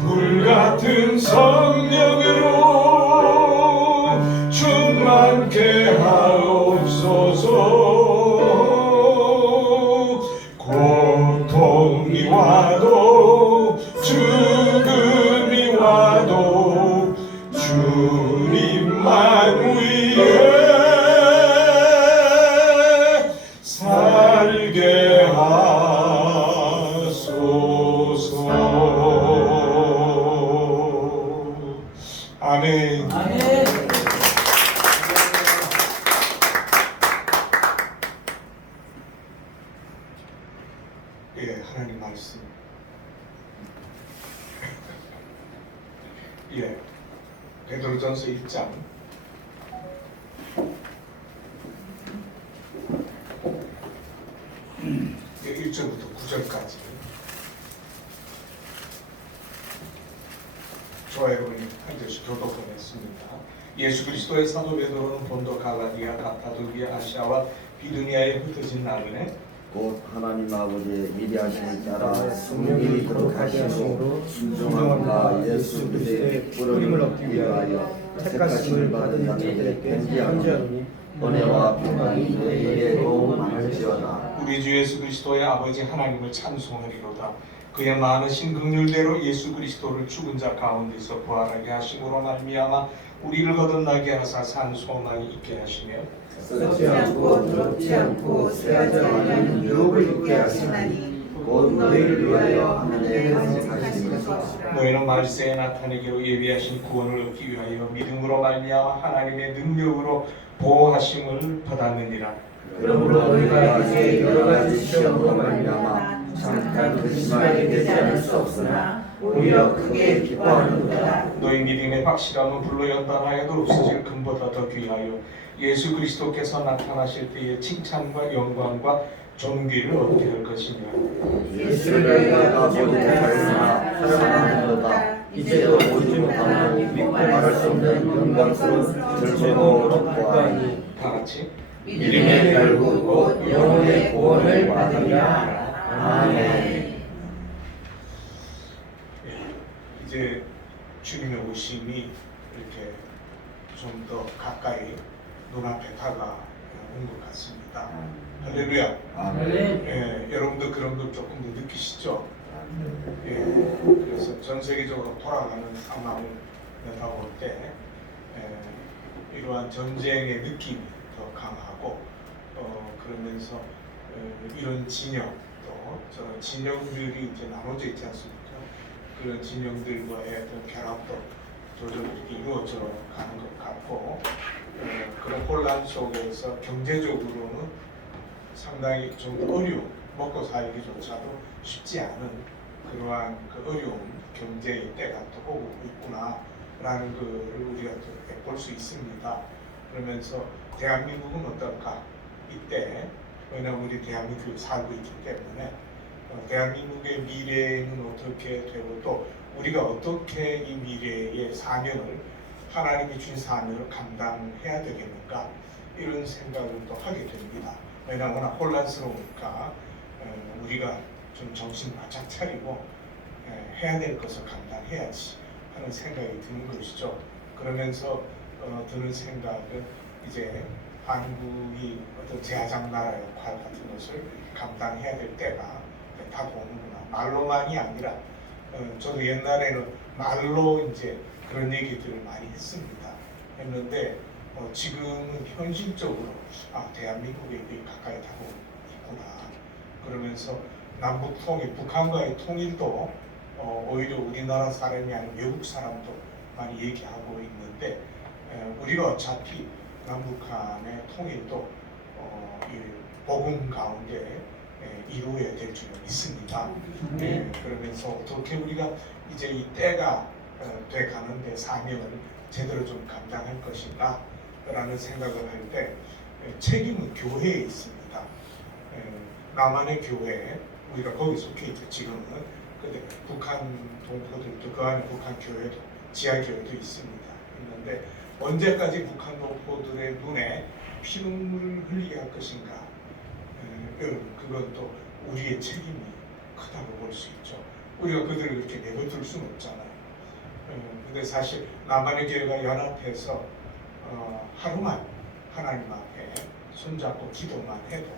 불같은 성령으로 충만케 하옵소서. 고통이 와도 죽음이 와도 주님만 위해 살게 하소서. 아멘. 아멘. 예, 하나님 말씀. 예, 베드로전서 1장 1절부터 9절까지 저와 여러분이 한 절씩 교독하겠습니다. 예수 그리스도의 사도 베드로는 본도, 갈라디아, 갑파도기아, 아시아와 비두니아에 흩어진 나그네 곧 하나님 아버지의 위대하심을 따라 성령이 이토록 하심으로 순종함과 예수 그리스도의 뿌림을 얻기 위하여 택하심을 받은 자들에게 편지하노니 은혜와 평강이 너희에게 많을지어다. 우리 주 예수 그리스도의 아버지 하나님을 찬송하리로다. 그의 많으신 긍휼대로 예수 그리스도를 죽은 자 가운데서 부활하게 하심으로 말미암아 우리를 거듭나게 하사 산 소망이 있게 하시며 썩지 않고 더럽지 않고 쇠하지 않는 유업을 입게 하시나니 곧 너희를 위하여 하늘에 간직하신 것이라. 너희는 말세에 나타내기로 예비하신 구원을 얻기 위하여 믿음으로 말미암아 하나님의 능력으로 보호하심을 받았느니라. 그러므로 너희가 이제 여러 가지 시험으로 말미암아 잠깐 근심하게 되지 않을 수 없으나 오히려 크게 기뻐하는도다. 너희 믿음의 확실함은 불로 연단하여도 없어질 금보다 더 귀하여 예수 그리스도께서 나타나실 때의 칭찬과 영광과 존귀를 얻게 할 것이니라. 예수를 너희가 보지 못하였으나 사랑하는도다. 이제도 보지 못하는 믿고 말할 수 없는 영광스러운 즐거움으로 기뻐하니 다 같이 믿음의 결국 곧 영혼의 구원을 받으리라. 아멘. 이제 주님의 오심이 이렇게 좀 더 가까이 눈앞에 다가온 것 같습니다. 할렐루야. 아멘. 예, 여러분도 그런 걸 조금 더 느끼시죠? 예, 그래서 전 세계적으로 돌아가는 상황을 내다볼 때 이러한 전쟁의 느낌이 더 강하고 그러면서 이런 진영도 저런 진영들이 이제 나눠져 있지 않습니까? 그런 진영들과의 어떤 결합도 조절이 이렇게 이루어져 가는 것 같고 그런 혼란 속에서 경제적으로는 상당히 좀 어려운 먹고 살기조차도 쉽지 않은 그러한 그 어려운 경제의 때가 또 오고 있구나라는 것을 우리가 볼 수 있습니다. 그러면서 대한민국은 어떨까? 이때 왜냐하면 우리 대한민국에 살고 있기 때문에 대한민국의 미래는 어떻게 되고 또 우리가 어떻게 이 미래의 사명을 하나님이 준 사명을 감당해야 되겠는가 이런 생각을 또 하게 됩니다. 왜냐하면 워낙 혼란스러우니까 우리가 좀 정신 바짝 차리고 해야 될 것을 감당해야지 하는 생각이 드는 것이죠. 그러면서 드는 생각은 이제 한국이 어떤 제사장 나라 역할 같은 것을 감당해야 될 때가 다가오는구나. 말로만이 아니라 저도 옛날에는 말로 이제 그런 얘기들을 많이 했는데 지금은 현실적으로 대한민국에 가까이 다가오고 있구나. 그러면서 남북 통일, 북한과의 통일도 오히려 우리나라 사람이 아닌 외국 사람도 많이 얘기하고 있는데 우리가 어차피 남북한의 통일도 이 복음 가운데 이루어야 될 줄은 믿습니다. 그러면서 어떻게 우리가 이제 이 때가 돼 가는데 사명을 제대로 좀 감당할 것인가 라는 생각을 할 때 책임은 교회에 있습니다. 남한의 교회 우리가 거기 속해 있죠 지금은. 근데 북한 동포들도 그 안에 북한 교회도 지하교회도 있는데 언제까지 북한 동포들의 눈에 피눈물을 흘리게 할 것인가 그건 또 우리의 책임이 크다고 볼 수 있죠. 우리가 그들을 그렇게 내버릴 수는 없잖아요. 근데 사실 남한의 교회가 연합해서 하루만 하나님 앞에 손잡고 기도만 해도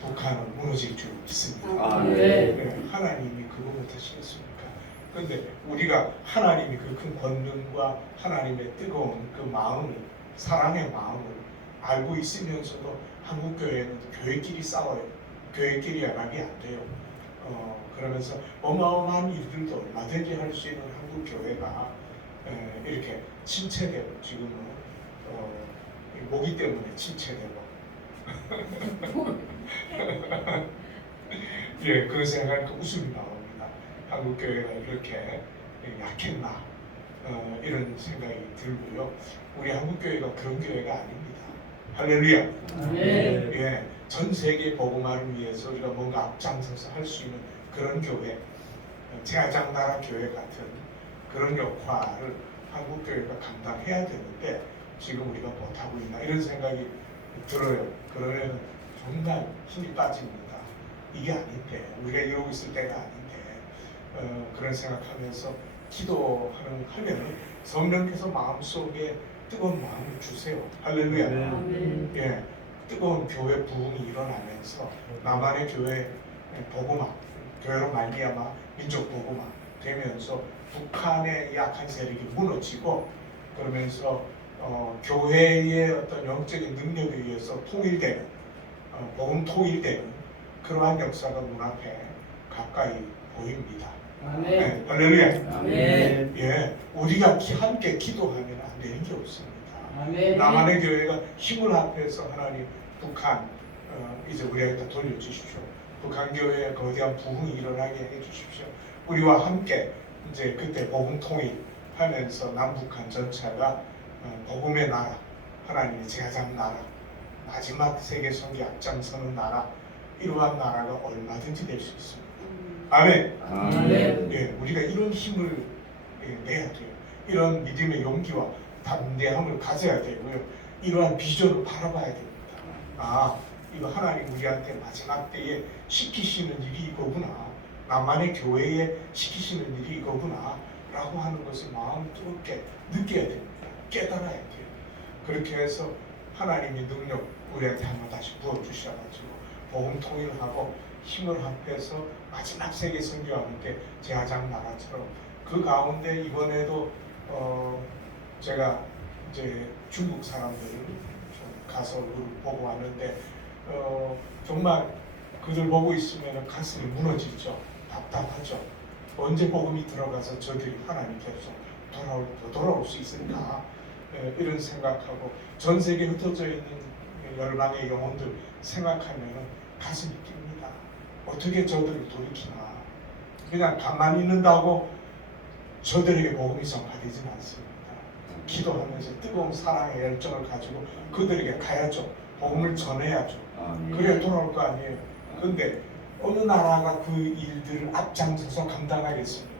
북한은 무너질 줄 믿습니다. 아, 네, 하나님이 그거 못하시겠습니까? 그런데 우리가 하나님이 그 큰 권능과 하나님의 뜨거운 그 마음을, 사랑의 마음을 알고 있으면서도 한국 교회는 교회끼리 싸워요. 교회끼리 연합이 안 돼요. 그러면서 어마어마한 일들도 얼마든지 할 수 있는 한국 교회가 이렇게 침체되고 지금은 모기 때문에 침체되고 예, 그런 생각하니까 웃음이 나옵니다. 한국 교회가 이렇게 약했나 이런 생각이 들고요. 우리 한국 교회가 그런 교회가 아닙니다. 할렐루야. 예, 전 세계 복음화를 위해서 우리가 뭔가 앞장서서 할 수 있는 그런 교회, 제아장 나라 교회 같은 그런 역할을 한국 교회가 감당해야 되는데 지금 우리가 못하고 있나 이런 생각이 들어요. 그러면 정말 힘이 빠집니다. 이게 아닌데 우리가 이러고 있을 때가 아닌데 그런 생각하면서 기도하면 성령께서 마음속에 뜨거운 마음을 주세요. 할렐루야. 예, 뜨거운 교회 부흥이 일어나면서 남한의 교회 복음화, 교회로 말미암아 민족 복음화 되면서 북한의 약한 세력이 무너지고 그러면서 교회의 어떤 영적인 능력에 의해서 통일되는 복음 통일되는 그러한 역사가 눈앞에 가까이 보입니다. 네, 할렐루야. 예, 우리가 함께 기도하면 안 되는 게 없습니다. 남한의 교회가 힘을 합해서 하나님 북한 이제 우리에게 돌려주십시오. 북한 교회에 거대한 부흥이 일어나게 해주십시오. 우리와 함께 이제 그때 복음 통일하면서 남북한 전체가 복음의 나라, 하나님의 제사장 나라, 마지막 세계 선교 앞장서는 나라, 이러한 나라가 얼마든지 될 수 있습니다. 아멘. 예, 우리가 이런 힘을 내야 돼요. 이런 믿음의 용기와 담대함을 가져야 되고요. 이러한 비전을 바라봐야 됩니다. 아, 이거 하나님 우리한테 마지막 때에 시키시는 일이 이거구나. 나만의 교회에 시키시는 일이 이거구나. 라고 하는 것을 마음 뜨겁게 느껴야 됩니다. 깨달아야 돼요. 그렇게 해서 하나님의 능력 우리한테 한번 다시 부어주셔가지고 복음 통일하고 힘을 합해서 마지막 세계 선교하는 게 제아장 나라처럼 그 가운데 이번에도 제가 이제 중국 사람들을 좀 가서 보고 왔는데 정말 그들 보고 있으면 가슴이 무너지죠. 답답하죠. 언제 복음이 들어가서 저들이 하나님께서 돌아올 수 있을까 이런 생각하고 전 세계에 흩어져 있는 열방의 영혼들 생각하면 가슴이 뜁니다. 어떻게 저들을 돌이키나. 그냥 가만히 있는다고 저들에게 복음이 전파되지는 않습니다. 기도하면서 뜨거운 사랑의 열정을 가지고 그들에게 가야죠. 복음을 전해야죠. 그래야 돌아올 거 아니에요. 근데 어느 나라가 그 일들을 앞장서서 감당하겠습니까?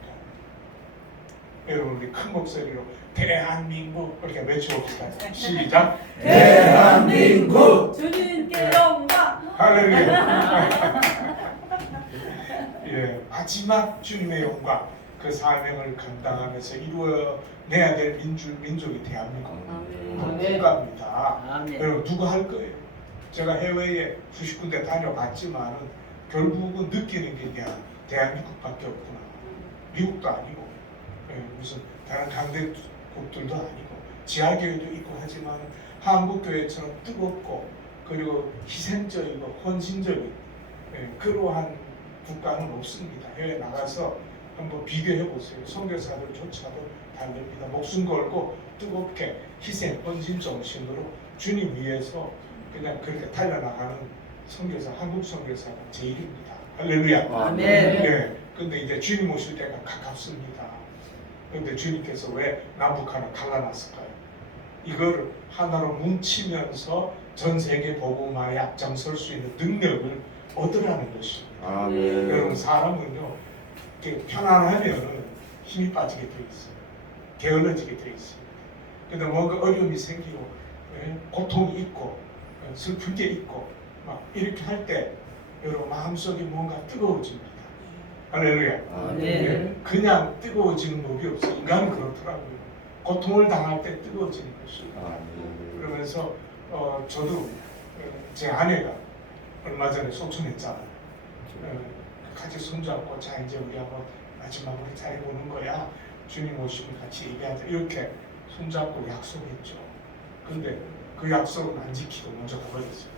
여러분 우리 큰 목소리로 대한민국 이렇게 외쳐봅시다. 시작. 대한민국 주님께 영광. 할렐루야. 예, 마지막 주님의 영광 그 사명을 감당하면서 이루어내야 될 민족이 대한민국 국가입니다. 여러분 누가 할 거예요? 제가 해외에 수십 군데 다녀봤지만 결국은 느끼는 게 대한민국밖에 없구나. 미국도 아니고 무슨 다른 강대국들도 아니고 지하교회도 있고 하지만 한국교회처럼 뜨겁고 그리고 희생적이고 헌신적인 그러한 국가는 없습니다. 해외 나가서 한번 비교해 보세요. 선교사들조차도 다릅니다. 목숨 걸고 뜨겁게 희생, 헌신 정신으로 주님 위해서 그냥 그렇게 달려나가는 선교사, 한국 선교사가 제일입니다. 할렐루야. 아멘. 네. 근데 이제 주님 오실 때가 가깝습니다. 그런데 주님께서 왜 남북한을 갈라놨을까요? 이걸 하나로 뭉치면서 전 세계 복음화에 앞장설 수 있는 능력을 얻으라는 것입니다. 여러분 사람은요 이렇게 편안하면 힘이 빠지게 돼 있어요. 게을러지게 돼 있어요. 근데 뭔가 어려움이 생기고 고통이 있고 슬픈 게 있고 막 이렇게 할 때 여러분 마음속이 뭔가 뜨거워집니다. 할렐루야. 아멘. 예, 그냥 뜨거워지는 법이 없어. 인간은 그렇더라고요. 고통을 당할 때 뜨거워지는 것이. 아멘. 그러면서 저도 제 아내가 얼마 전에 소천했잖아요. 같이 손잡고 자 이제 우리하고 마지막으로 잘 보는 거야. 주님 오시면 같이 얘기하자. 이렇게 손잡고 약속했죠. 근데 그 약속은 안 지키고 먼저 가버렸어요.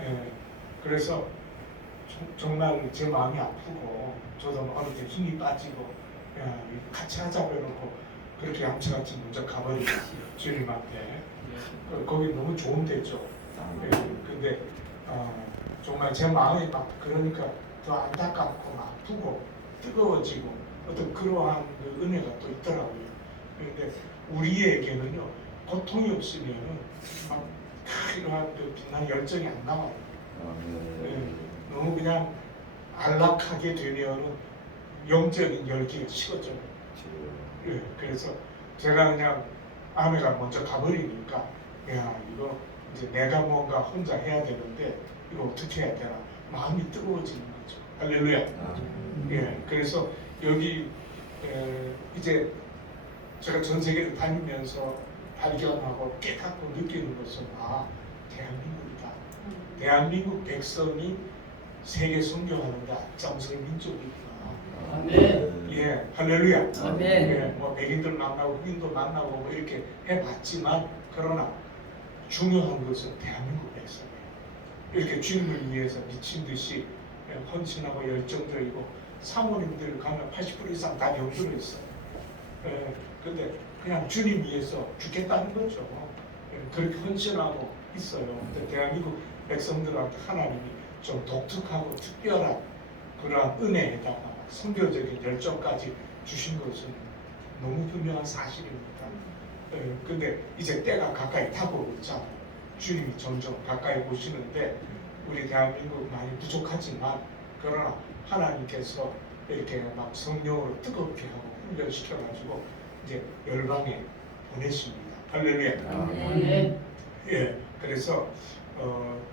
예, 그래서 정말 제 마음이 아프고 저도 어느 때 힘이 빠지고 야, 같이 하자고 해놓고 그렇게 양치같이 먼저 가버리고 주님한테 거기 너무 좋은 데죠. 예, 근데 정말 제 마음이 막 그러니까 더 안타깝고 아프고 뜨거워지고 어떤 그러한 그 은혜가 또 있더라고요. 그런데 우리에게는요 고통이 없으면은 막 이러한 그 빛난 열정이 안 나와요. 예, 너무 그냥 안락하게 되면은 영적인 열기가 식어져요. 예, 그래서 제가 그냥 아내가 먼저 가버리니까 야 이거 이제 내가 뭔가 혼자 해야 되는데 이거 어떻게 해야 되나 마음이 뜨거워지는 거죠. 할렐루야. 예, 그래서 여기 이제 제가 전 세계를 다니면서 발견하고 깨닫고 느끼는 것은 대한민국이다. 대한민국 백성이 세계 선교하는데 앞장설 민족이구나. 아멘. 예, 할렐루야. 아멘. 예, 뭐 백인들 만나고 흑인도 만나고 뭐 이렇게 해봤지만 그러나 중요한 것은 대한민국 백성이에요. 이렇게 주님을 위해서 미친 듯이 헌신하고 열정적이고 사모님들 가면 80% 이상 다 영주로 있어요. 근데 그냥 주님 위해서 죽겠다는 거죠. 그렇게 헌신하고 있어요. 근데 대한민국 백성들한테 하나님이 좀 독특하고 특별한 그러한 은혜에다가 선교적인 열정까지 주신 것은 너무 분명한 사실입니다. 근데 이제 때가 가까이 타고 있잖아요. 주님이 점점 가까이 오시는데 우리 대한민국 많이 부족하지만 그러나 하나님께서 이렇게 막 성령으로 뜨겁게 하고 훈련시켜가지고 이제 열방에 보내십니다. 할렐루야. 아멘. 예, 그래서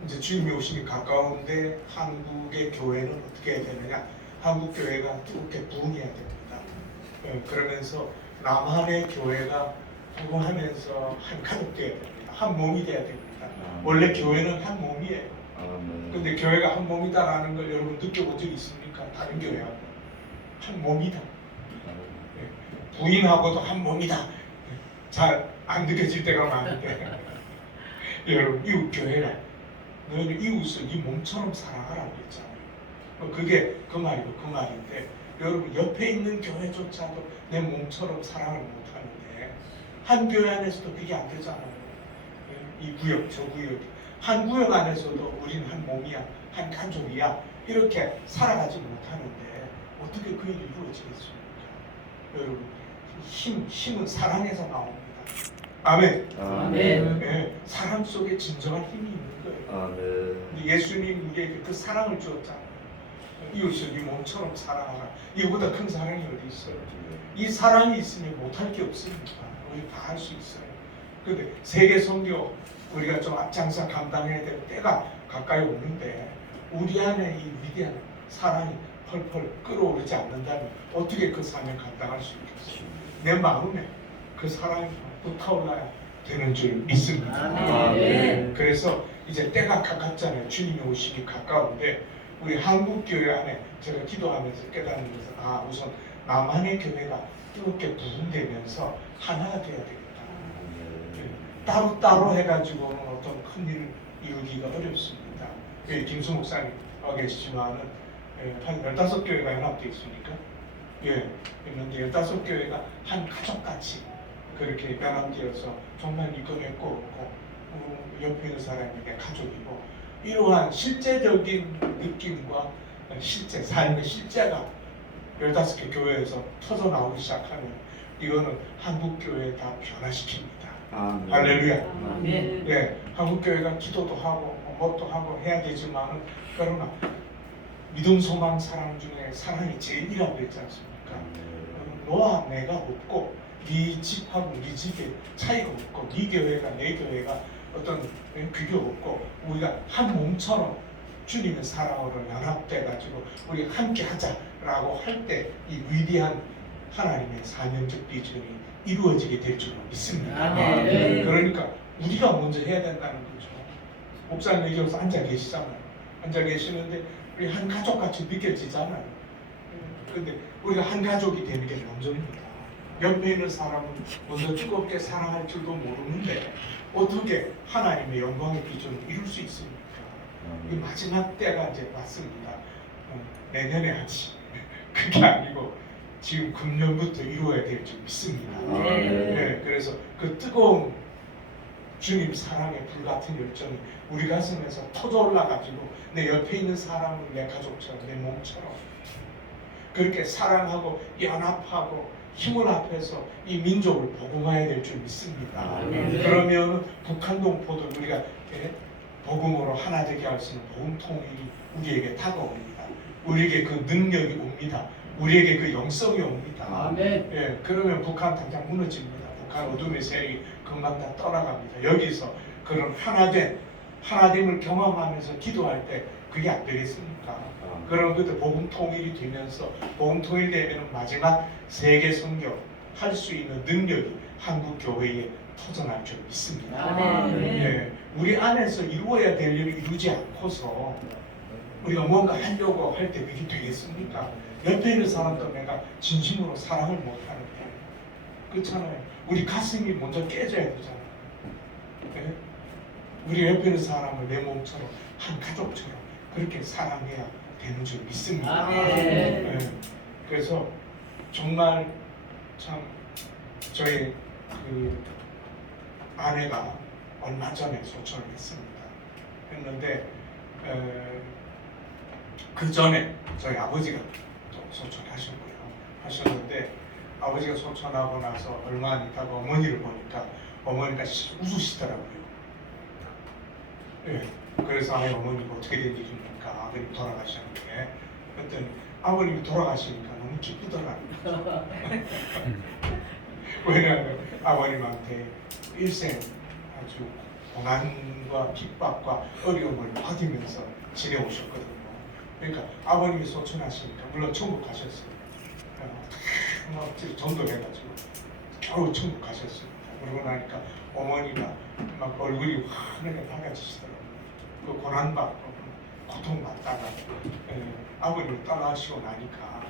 이제 주님이 오시기 가까운데 한국의 교회는 어떻게 해야 되느냐? 한국 교회가 뜨겁게 부흥해야 됩니다. 그러면서 남한의 교회가 부흥하면서 한 가족 되어야 됩니다. 한 몸이 되어야 됩니다. 원래 교회는 한 몸이에요. 근데 교회가 한 몸이다라는 걸 여러분 느껴본 적 있습니까? 다른 교회하고 한 몸이다. 부인하고도 한 몸이다. 잘 안 느껴질 때가 많은데 여러분 이웃 교회가 너희는 이웃을 네 몸처럼 사랑하라고 했잖아요. 그게 그 말이고 그 말인데 여러분 옆에 있는 교회조차도 내 몸처럼 사랑을 못하는데 한 교회 안에서도 그게 안 되잖아요. 이 구역 저 구역 한 구역 안에서도 우리는 한 몸이야 한 가족이야 이렇게 살아가지 못하는데 어떻게 그 일이 이루어지겠습니까? 여러분 힘은 사랑에서 나옵니다. 아멘. 아멘. 네, 사랑 속에 진정한 힘이 있는 거예요. 아멘. 근데 예수님 우리에게 그 사랑을 주었잖아요. 이웃을 네 몸처럼 사랑하라. 이거보다 큰 사랑이 어디 있어요? 이 사랑이 있으면 못할 게 없습니다. 우리 다 할 수 있어요. 근데 세계 선교 우리가 좀 앞장서 감당해야 될 때가 가까이 오는데 우리 안에 이 위대한 사랑이 펄펄 끌어오르지 않는다면 어떻게 그 사명 감당할 수 있겠어요? 내 마음에 그 사랑이 불타올라야 되는 줄 믿습니다. 아멘. 그래서 이제 때가 가깝잖아요. 주님이 오시기 가까운데 우리 한국 교회 안에 제가 기도하면서 깨닫는 것은 우선 남한의 교회가 뜨겁게 부흥되면서 하나가 되어야 되겠다. 따로따로 해가지고는 어떤 큰 일을 이루기가 어렵습니다. 김수 목사님 와 계시지만은 한 15교회가 연합되어 있으니까 있는데 15교회가 한 가족같이 그렇게 연합되어서 정말 이끌어냈고 없고 옆에 있는 사람이 내 가족이고 이러한 실제적인 느낌과 실제 삶의 실제가 15개 교회에서 터져 나오기 시작하면 이거는 한국 교회에 다 변화시킵니다. 할렐루야. 아멘. 한국 교회가 기도도 하고 뭣도 하고 해야 되지만은 그러나 믿음 소망 사랑 중에 사랑이 제일이라고 했지 않습니까? 너와 내가 없고 네 집하고 네 집에 차이가 없고 네 교회가 내 교회가 어떤 비교 없고 우리가 한 몸처럼 주님의 사랑으로 연합돼 가지고 우리 함께 하자라고 할 때 이 위대한 하나님의 사명적 비전이 이루어지게 될 줄 믿습니다. 아멘. 그러니까 우리가 먼저 해야 된다는 거죠. 목사님 여기 와서 앉아 계시잖아요. 앉아 계시는데 우리 한 가족같이 느껴지잖아요. 근데 우리가 한 가족이 되는 게 먼저입니다. 옆에 있는 사람은 먼저 뜨겁게 사랑할 줄도 모르는데 어떻게 하나님의 영광의 비전을 이룰 수 있습니까? 이 마지막 때가 이제 왔습니다. 내년에 하지. 그게 아니고 지금 금년부터 이루어야 될 줄 믿습니다. 네. 그래서 그 뜨거운 주님 사랑의 불 같은 열정이 우리 가슴에서 터져 올라가지고 내 옆에 있는 사람은 내 가족처럼 내 몸처럼 그렇게 사랑하고 연합하고 힘을 합해서 이 민족을 복음화해야 될 줄 믿습니다. 그러면 북한 동포들 우리가 복음으로 하나 되게 할 수 있는 복음 통일이 우리에게 다가옵니다. 우리에게 그 능력이 옵니다. 우리에게 그 영성이 옵니다. 아멘. 그러면 북한 당장 무너집니다. 북한 어둠의 세력이 금방 다 떠나갑니다. 여기서 그런 하나됨을 경험하면서 기도할 때 그게 안 되겠습니까? 그럼 그때 복음 통일이 되면서 복음 통일되면 마지막 세계 선교 할 수 있는 능력이 한국 교회에 터져날 줄 믿습니다. 아멘. 우리 안에서 이루어야 될 일을 이루지 않고서 우리가 뭔가 하려고 할 때 그게 되겠습니까? 옆에 있는 사람도 내가 진심으로 사랑을 못하는데 그렇잖아요. 우리 가슴이 먼저 깨져야 되잖아요. 네? 우리 옆에 있는 사람을 내 몸처럼 한 가족처럼 그렇게 사랑해야 되는 줄 믿습니다. 아멘. 그래서 정말 참 저희 그 아내가 얼마 전에 소천을 했습니다. 했는데 그 전에 저희 아버지가 또 소천하셨고요. 하셨는데 아버지가 소천하고 나서 얼마 안 있다가 어머니를 보니까 어머니가 웃으시더라고요. 그래서 어머니가 어떻게 된 일입니까? 아버님 돌아가셨는데 그랬더니 아버님이 돌아가시니까 너무 기쁘더라고요. 왜냐하면 아버님한테 일생 아주 고난과 핍박과 어려움을 받으면서 지내오셨거든요. 그러니까 아버님이 소천하시니까 물론 천국 가셨어요. 막 전도해가지고 겨우 천국 가셨습니다. 그러고 나니까 어머니가 막 얼굴이 환하게 밝아지시더라고요. 그 고난받고 고통받다가 아버님을 떠나시고 나니까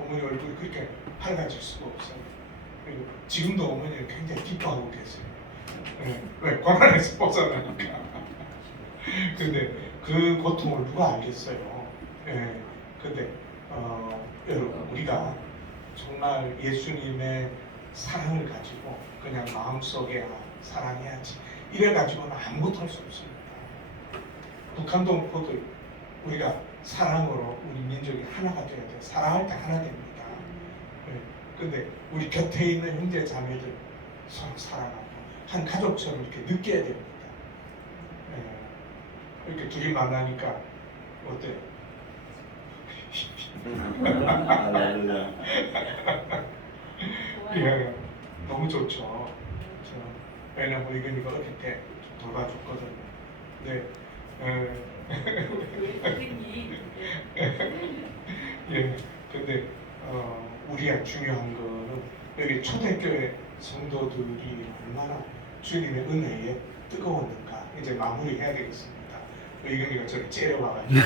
어머니 얼굴이 그렇게 밝아질 수가 없어요. 그리고 지금도 어머니는 굉장히 기뻐하고 계세요. 왜? 고난에서 벗어나니까. 근데 그 고통을 누가 알겠어요? 근데 여러분 우리가 정말 예수님의 사랑을 가지고 그냥 마음속에 사랑해야지 이래 가지고는 아무것도 할 수 없습니다. 북한 동포들 우리가 사랑으로 우리 민족이 하나가 되어야 돼요. 사랑할 때 하나 됩니다. 근데 우리 곁에 있는 형제 자매들 서로 사랑하고 한 가족처럼 이렇게 느껴야 됩니다. 이렇게 둘이 만나니까 어때? 예, 너무 좋죠. 왜냐면 의견이가 어릴 때 돌봐줬거든요. 네. 예, 근데 우리가 중요한 거는 여기 초대교회 성도들이 얼마나 주님의 은혜에 뜨거웠는가 이제 마무리해야 되겠습니다. 의견이가 저를 째려와가지고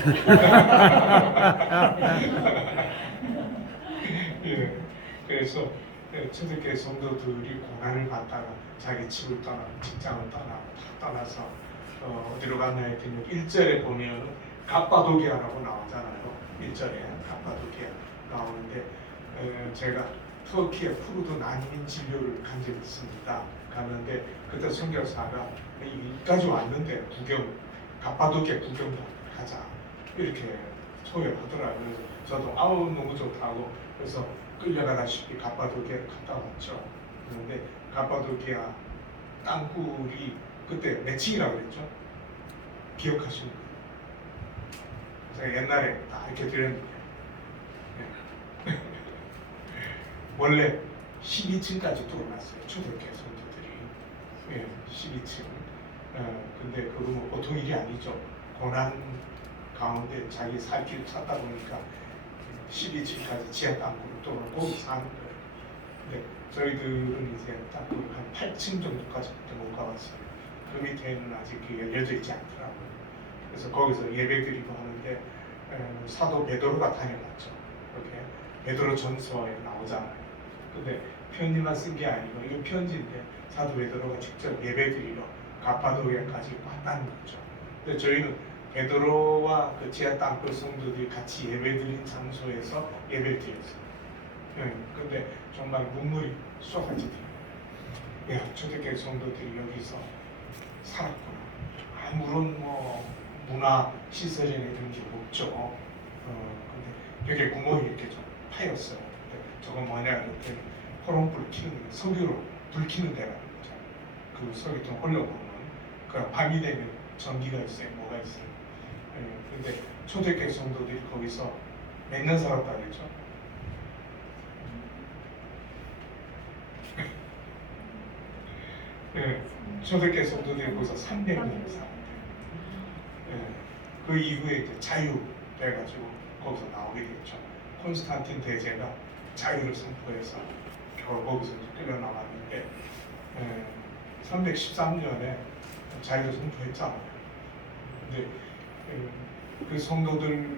예, 그래서 초대교회 성도들이 고난을 받다가 자기 집을 떠나고 직장을 떠나고 다 떠나서 어디로 갔나 했더니 1절에 보면 갑바도기아라고 나오잖아요. 1절에 갑바도기아 나오는데 제가 터키의 푸르드 난민 진료를 간 적이 있습니다. 갔는데 그때 선교사가 여기까지 왔는데 갑바도기아 구경 가자 이렇게 소개하더라고요. 그래서 저도 너무 좋다고 그래서 끌려가다시피 갑바도기아를 갔다 왔죠. 그런데 갑바도기아 땅굴이 그때 몇 층이라고 그랬죠? 기억하시는 거예요? 제가 옛날에 다 이렇게 드렸는데 원래 12층까지 뚫어놨어요. 초대교회 성도들이 12층. 근데 그거 뭐 보통 일이 아니죠. 고난 가운데 자기 살 길 찾다 보니까 12층까지 지하 땅굴을 또 거기 사는 거예요. 근데 저희들은 이제 땅굴 한 8층 정도까지 못 가봤어요. 그 밑에는 아직 열려져 있지 않더라고요. 그래서 거기서 예배드리고 하는데 사도 베드로가 다녀갔죠. 이렇게 베드로 전서에 나오잖아요. 근데 편지만 쓴 게 아니고 이거 편지인데 사도 베드로가 직접 예배드리러 가파도기아까지 왔다는 거죠. 근데 저희는 베드로와 그 지하 땅굴 성도들이 같이 예배드린 장소에서 예배를 드렸어요. 근데 정말 눈물이 쏟아지더라고요. 야, 초대교회 성도들이 여기서 살았구나. 아무런 뭐 문화 시설이나 이런 게 없죠. 근데 벽에 구멍이 이렇게 좀 파였어요. 근데 저건 뭐냐 그랬더니 호롱불 켜는 석유로 불 켜는 데라는 거죠. 그 석유통 올려보면 그 밤이 되면 전기가 있어요. 뭐가 있어요. 근데 초대교회 성도들이 거기서 몇 년 살았다 그랬죠? 초대교회 성도들이 거기서 300년 살았대요. 그 이후에 이제 자유돼가지고 거기서 나오게 됐죠. 콘스탄틴 대제가 자유를 선포해서 겨우 거기서 끌려 나왔는데 313년에 자유를 선포했잖아요. 근데 그 성도들이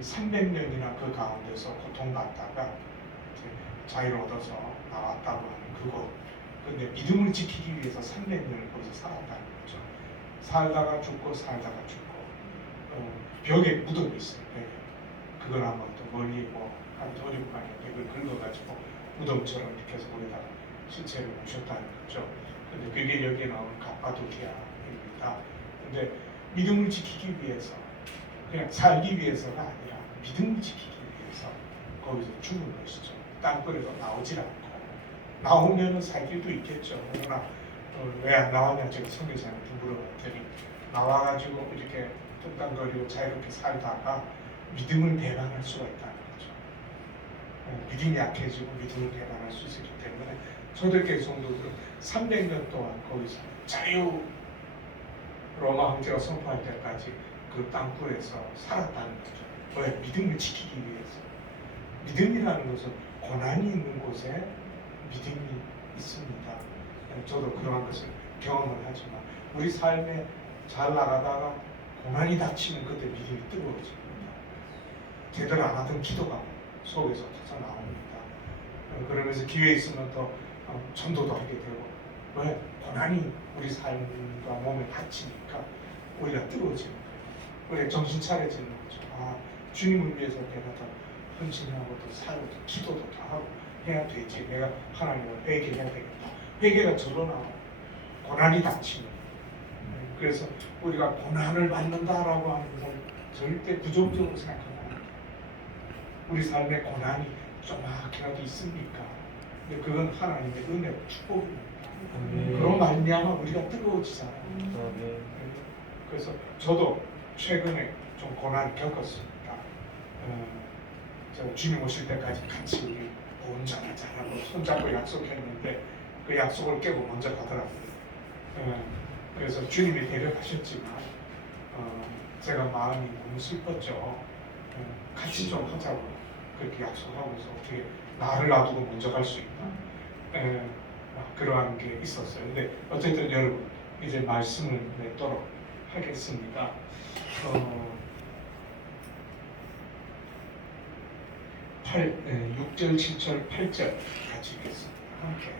300년이나 그 가운데서 고통받다가 자유를 얻어서 나왔다고 하는 그곳. 근데 믿음을 지키기 위해서 300년을 거기서 살았다는 거죠. 살다가 죽고 살다가 죽고 벽에 무덤이 있어요. 벽에. 그걸 한번 또 멀리 뭐한 5,600년 벽을 긁어가지고 무덤처럼 이렇게 해서 거기다가 시체를 묻혔다는 거죠. 근데 그게 여기에 나오는 가파도키아입니다. 근데 믿음을 지키기 위해서 그냥 살기 위해서가 아니라 믿음을 지키기 위해서 거기서 죽은 것이죠. 땅굴에서 나오질 않고 나오면은 살 길도 있겠죠. 그러나 왜 안 나왔냐 제가 선교사님한테 물어봤더니 나와가지고 이렇게 뚱땅거리고 자유롭게 살다가 믿음을 배반할 수가 있다는 거죠. 믿음이 약해지고 믿음을 배반할 수 있기 때문에 초대교회 성도들은 300년 동안 거기서 자유 로마 황제가 선포할 때까지 그 땅굴에서 살았다는 거죠. 왜? 믿음을 지키기 위해서. 믿음이라는 것은 고난이 있는 곳에 믿음이 있습니다. 저도 그러한 것을 경험을 하지만 우리 삶에 잘 나가다가 고난이 닥치면 그때 믿음이 뜨거워집니다. 제대로 안 하던 기도가 속에서 터져 나옵니다. 그러면서 기회 있으면 더 전도도 하게 되고 왜? 고난이 우리 삶과 몸에 닥치니까 우리가 뜨거워지는 거예요. 우리가 정신 차려지는 거죠. 아, 주님을 위해서 내가 더 헌신하고 더 살고 더 기도도 더 하고 해야 되지. 내가 하나님을 회개해야 되겠다. 회개가 절로 나와요. 고난이 닥치면. 그래서 우리가 고난을 받는다라고 하는 것은 절대 부정적으로 생각하면 안 돼요. 우리 삶에 고난이 조금이라도 있습니까? 근데 그건 하나님의 은혜와 축복입니다. 그런 말미암아 우리가 뜨거워지잖아요. 그래서 저도 최근에 좀 고난을 겪었습니다. 저 주님 오실 때까지 같이 우리 보험자하자라고 손잡고 약속했는데 그 약속을 깨고 먼저 가더라고요. 그래서 주님이 데려가셨지만 제가 마음이 너무 슬펐죠. 같이 좀 하자고 그렇게 약속하고서 어떻게 나를 놔두고 먼저 갈 수 있나 그러한 게 있었어요. 근데 어쨌든 여러분 이제 말씀을 맺도록 하겠습니다. 6절, 7절, 8절 같이 읽겠습니다. 함께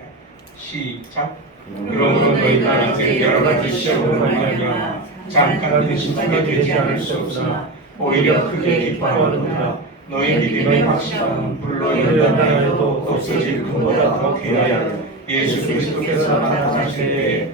시작. 그러므로 너희가 이제 여러 가지 시험을 말하며 잠깐 의심하게 되지 않을 수 없으나 오히려 크게 기뻐하느니라. 너희 믿음의 확실함은 불로 연단하여도 없어질 금보다 더 귀하여 예수 그리스도께서 나타나실 때에